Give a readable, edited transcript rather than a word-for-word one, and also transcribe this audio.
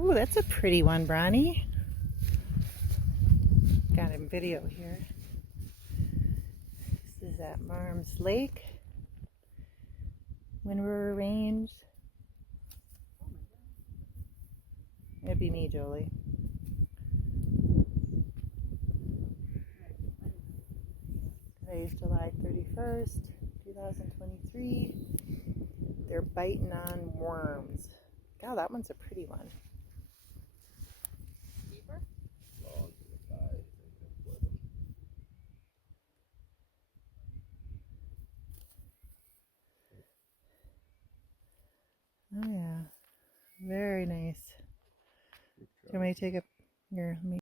Ooh, that's a pretty one, Bronny. Got him video here. This is at Marms Lake, Wind River Range. It'd be me, Jolie. Today's July 31st, 2023. They're biting on worms. God, that one's a pretty one. Deeper? Oh yeah, very nice. Do you want me to take a here? Let me